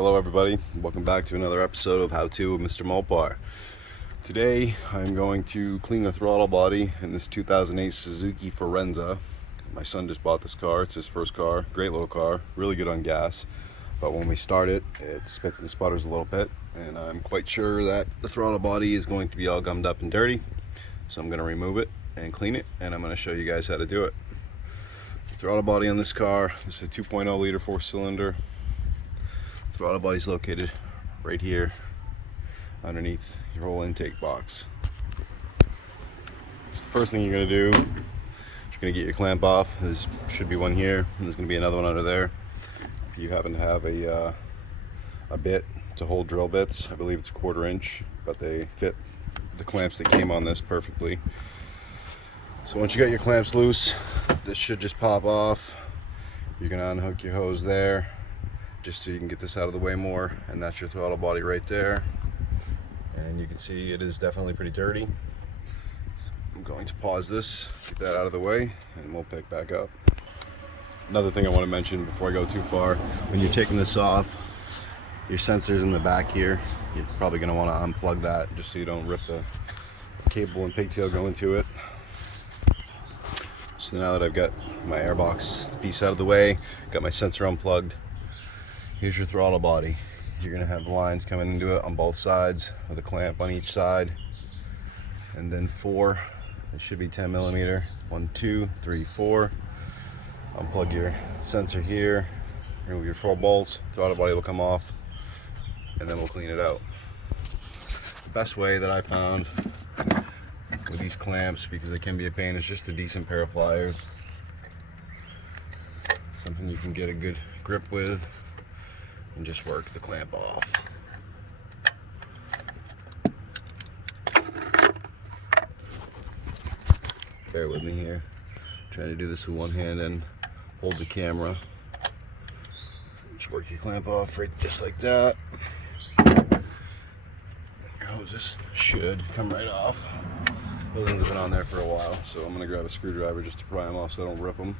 Hello everybody, welcome back to another episode of How To with MistrMopar. Today I'm going to clean the throttle body in this 2008 Suzuki Forenza. My son just bought this car, it's his first car, great little car, really good on gas. But when we start it, it spits and sputters a little bit, and I'm quite sure that the throttle body is going to be all gummed up and dirty. So I'm going to remove it and clean it, and I'm going to show you guys how to do it. The throttle body on this car, this is a 2.0 liter 4-cylinder. Throttle body is located right here underneath your whole intake box. So the first thing you're going to do is you're going to get your clamp off. There should be one here, and there's going to be another one under there. If you happen to have a bit to hold drill bits, I believe it's a 1/4 inch, but they fit the clamps that came on this perfectly. So once you got your clamps loose, this should just pop off. You're going to unhook your hose there, just so you can get this out of the way more, and that's your throttle body right there. And you can see it is definitely pretty dirty. So I'm going to pause this, get that out of the way, and we'll pick back up. Another thing I want to mention before I go too far, when you're taking this off, your sensor's in the back here. You're probably going to want to unplug that just so you don't rip the cable and pigtail going to it. So now that I've got my airbox piece out of the way, got my sensor unplugged, here's your throttle body. You're going to have lines coming into it on both sides with a clamp on each side, and then 4. It should be 10 millimeter. 1, 2, 3, 4. Unplug your sensor here, remove your 4 bolts, throttle body will come off, and then we'll clean it out. The best way that I found with these clamps, because they can be a pain, is just a decent pair of pliers. Something you can get a good grip with, and just work the clamp off. Bear with me here. I'm trying to do this with one hand and hold the camera. Just work your clamp off right just like that. Your hoses should come right off. Those ones have been on there for a while, so I'm going to grab a screwdriver just to pry them off so I don't rip them.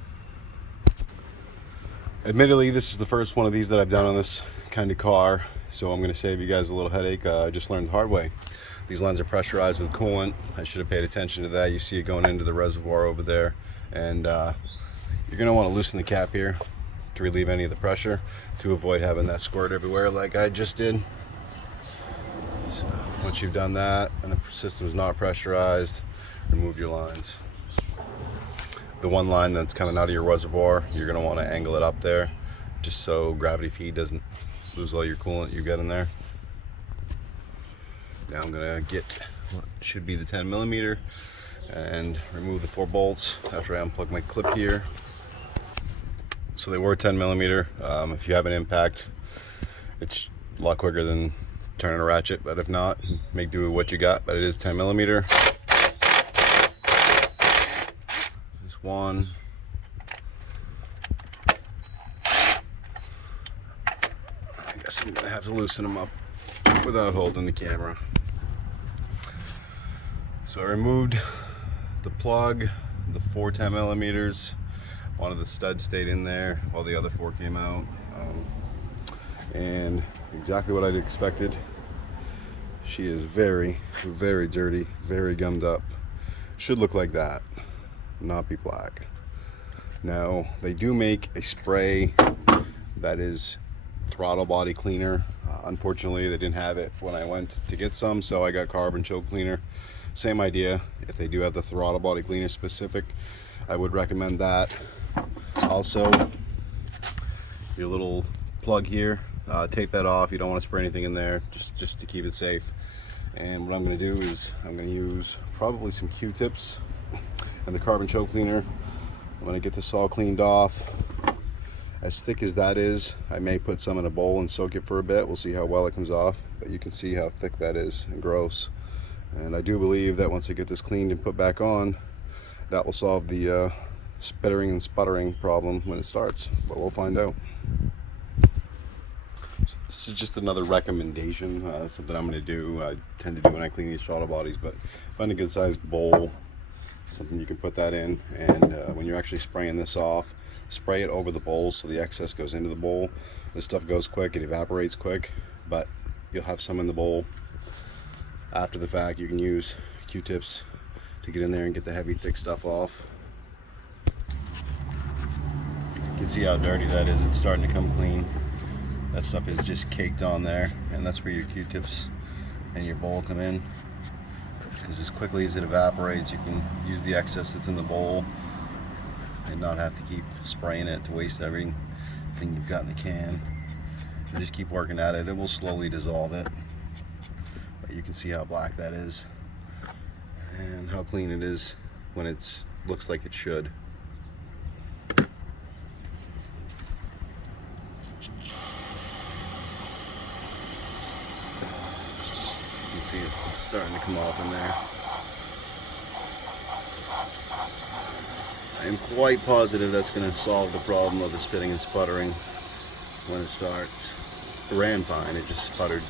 Admittedly, this is the first one of these that I've done on this kind of car, so I'm going to save you guys a little headache. I just learned the hard way. These lines are pressurized with coolant. I should have paid attention to that. You see it going into the reservoir over there, and you're going to want to loosen the cap here to relieve any of the pressure to avoid having that squirt everywhere like I just did. So once you've done that and the system is not pressurized, remove your lines. The one line that's coming out of your reservoir, you're going to want to angle it up there just so gravity feed doesn't lose all your coolant you get in there. Now I'm going to get what should be the 10 millimeter and remove the 4 bolts after I unplug my clip here. So they were 10 millimeter. If you have an impact, it's a lot quicker than turning a ratchet, but if not, make do with what you got. But it is 10 millimeter. This one. I guess I'm gonna have to loosen them up without holding the camera. So I removed the plug, the 4 10 millimeters. One of the studs stayed in there while the other 4 came out. And exactly what I'd expected. She is very, very dirty, very gummed up. Should look like that, not be black. Now, they do make a spray that is throttle body cleaner. Unfortunately, they didn't have it when I went to get some, so I got carbon choke cleaner. Same idea. If they do have the throttle body cleaner specific, I would recommend that. Also, your little plug here, tape that off. You don't want to spray anything in there, just to keep it safe. And what I'm going to do is I'm going to use probably some Q-tips and the carbon choke cleaner. I'm going to get this all cleaned off. As thick as that is, I may put some in a bowl and soak it for a bit. We'll see how well it comes off, but you can see how thick that is and gross. And I do believe that once I get this cleaned and put back on, that will solve the spittering and sputtering problem when it starts, but we'll find out. So this is just another recommendation, something I'm going to do. I tend to do when I clean these throttle bodies, but find a good sized bowl, something you can put that in, and when you're actually spraying this off, spray it over the bowl so the excess goes into the bowl. This stuff goes quick, it evaporates quick, but you'll have some in the bowl. After the fact, you can use Q-tips to get in there and get the heavy thick stuff off. You can see how dirty that is. It's starting to come clean. That stuff is just caked on there, and that's where your Q-tips and your bowl come in, because as quickly as it evaporates, you can use the excess that's in the bowl and not have to keep spraying it to waste everything you've got in the can. And just keep working at it. It will slowly dissolve it, but you can see how black that is and how clean it is when it looks like it should. You can see it's starting to come off in there. I am quite positive that's going to solve the problem of the spitting and sputtering when it starts. It ran fine, it just sputtered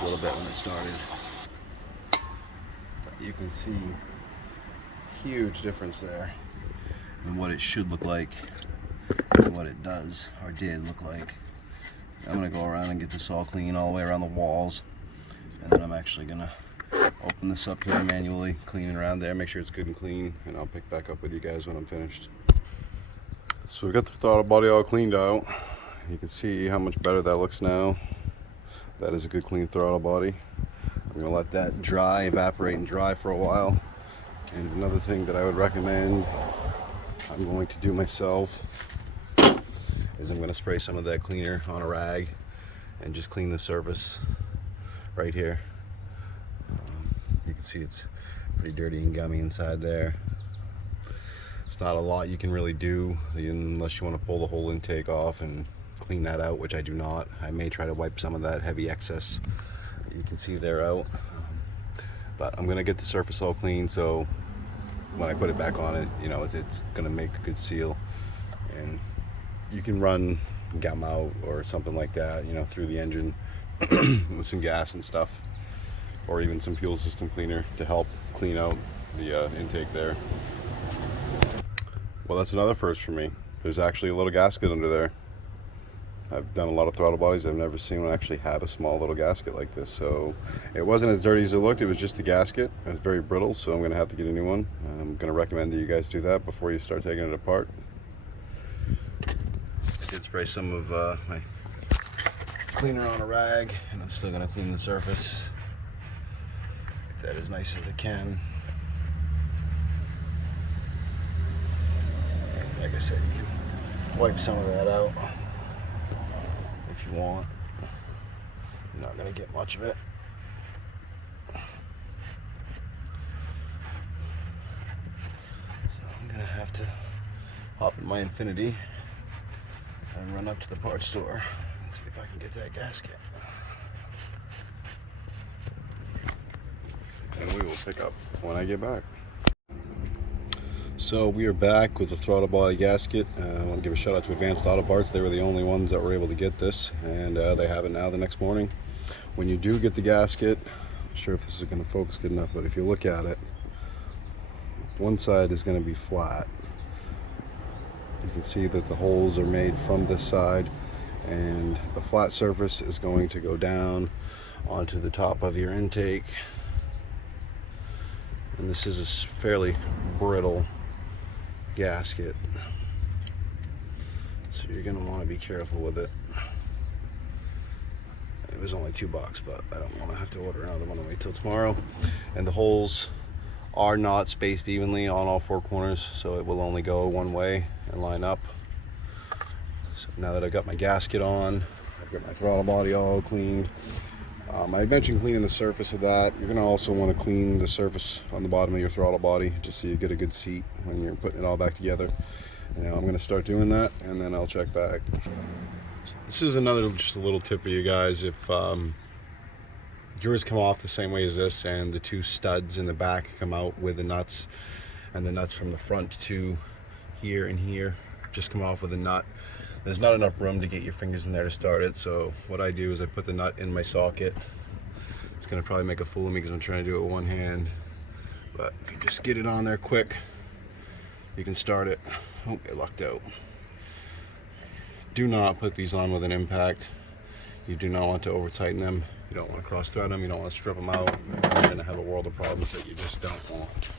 a little bit when it started. But you can see huge difference there in what it should look like and what it does or did look like. I'm going to go around and get this all clean all the way around the walls, and then I'm actually going to open this up here manually, cleaning around there, make sure it's good and clean, and I'll pick back up with you guys when I'm finished. So we got the throttle body all cleaned out. You can see how much better that looks now. That is a good clean throttle body. I'm going to let that dry, evaporate and dry for a while. And another thing that I would recommend, I'm going to do myself, is I'm going to spray some of that cleaner on a rag and just clean the surface right here. You can see it's pretty dirty and gummy inside there. It's not a lot you can really do unless you want to pull the whole intake off and clean that out, which I do not. I may try to wipe some of that heavy excess that you can see there out. But I'm going to get the surface all clean, so when I put it back on it, you know, it's going to make a good seal. And you can run gum out or something like that, you know, through the engine with some gas and stuff, or even some fuel system cleaner to help clean out the intake there. Well, that's another first for me. There's actually a little gasket under there. I've done a lot of throttle bodies. I've never seen one actually have a small little gasket like this. So it wasn't as dirty as it looked. It was just the gasket. It was very brittle, so I'm going to have to get a new one. I'm going to recommend that you guys do that before you start taking it apart. I did spray some of my cleaner on a rag, and I'm still going to clean the surface. Get that as nice as I can. And like I said, you can wipe some of that out if you want. You're not going to get much of it. So I'm going to have to hop in my Infinity and run up to the parts store and see if I can get that gasket. And we will pick up when I get back. So we are back with the throttle body gasket. I want to give a shout out to Advanced Auto Parts. They were the only ones that were able to get this, and they have it now the next morning. When you do get the gasket, I'm not sure if this is going to focus good enough, but if you look at it, one side is going to be flat. You can see that the holes are made from this side, and the flat surface is going to go down onto the top of your intake. And this is a fairly brittle gasket, so you're going to want to be careful with it. It was only $2, but I don't want to have to order another one and wait till tomorrow. And the holes are not spaced evenly on all four corners, so it will only go one way and line up. So now that I've got my gasket on, I've got my throttle body all cleaned. I mentioned cleaning the surface of that. You're going to also want to clean the surface on the bottom of your throttle body just so you get a good seat when you're putting it all back together. And now I'm going to start doing that, and then I'll check back. This is just a little tip for you guys. If yours come off the same way as this, and the two studs in the back come out with the nuts, and the nuts from the front to here and here just come off with a nut, there's not enough room to get your fingers in there to start it. So what I do is I put the nut in my socket. It's going to probably make a fool of me because I'm trying to do it with one hand, But if you just get it on there quick, you can start it. Oh, get lucked out. Do not put these on with an impact. You do not want to over tighten them. You don't want to cross thread them. You don't want to strip them out. You're going to have a world of problems that you just don't want.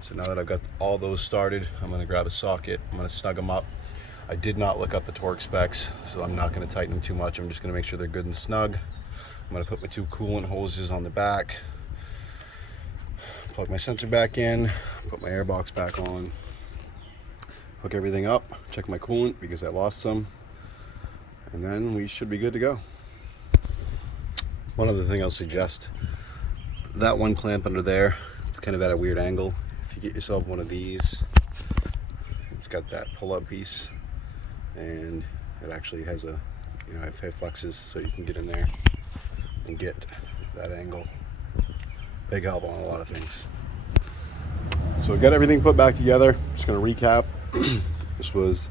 So now that I've got all those started, I'm going to grab a socket. I'm going to snug them up. I did not look up the torque specs, so I'm not going to tighten them too much. I'm just going to make sure they're good and snug. I'm going to put my 2 coolant hoses on the back, plug my sensor back in, put my air box back on, hook everything up, check my coolant because I lost some, and then we should be good to go. One other thing I'll suggest, that one clamp under there, it's kind of at a weird angle. If you get yourself one of these, it's got that pull-up piece, and it actually has a, you know, it flexes so you can get in there and get that angle. Big help on a lot of things. So got everything put back together. Just going to recap. This was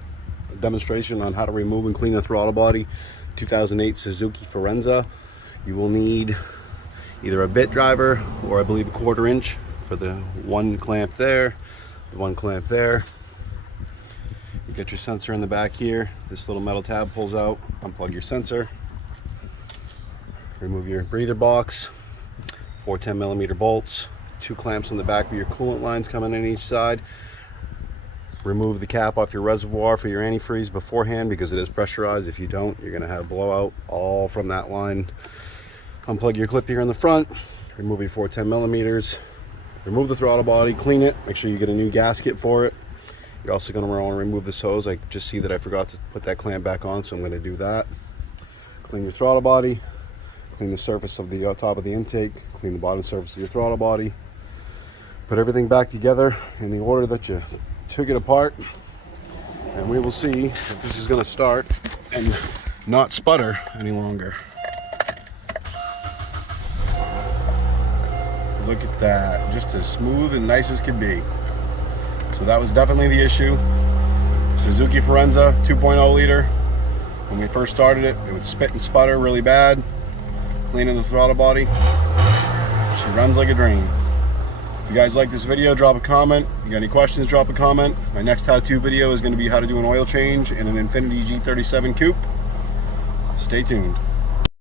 a demonstration on how to remove and clean the throttle body. 2008 Suzuki Forenza. You will need either a bit driver or I believe a 1/4 inch for the one clamp there, the one clamp there. You get your sensor in the back here. This little metal tab pulls out. Unplug your sensor. Remove your breather box. 4 10mm bolts. 2 clamps on the back of your coolant lines coming in each side. Remove the cap off your reservoir for your antifreeze beforehand because it is pressurized. If you don't, you're going to have blowout all from that line. Unplug your clip here in the front. Remove your 4 10mm. Remove the throttle body, clean it. Make sure you get a new gasket for it. You're also going to want to remove this hose. I just see that I forgot to put that clamp back on, so I'm going to do that. Clean your throttle body. Clean the surface of the top of the intake. Clean the bottom surface of your throttle body. Put everything back together in the order that you took it apart, and we will see if this is going to start and not sputter any longer. Look at that, just as smooth and nice as can be. So that was definitely the issue. Suzuki Forenza 2.0 liter. When we first started it, it would spit and sputter really bad. Cleaning the throttle body, she runs like a dream. If you guys like this video, drop a comment. If you got any questions, drop a comment. My next how-to video is going to be how to do an oil change in an Infiniti G37 coupe. Stay tuned.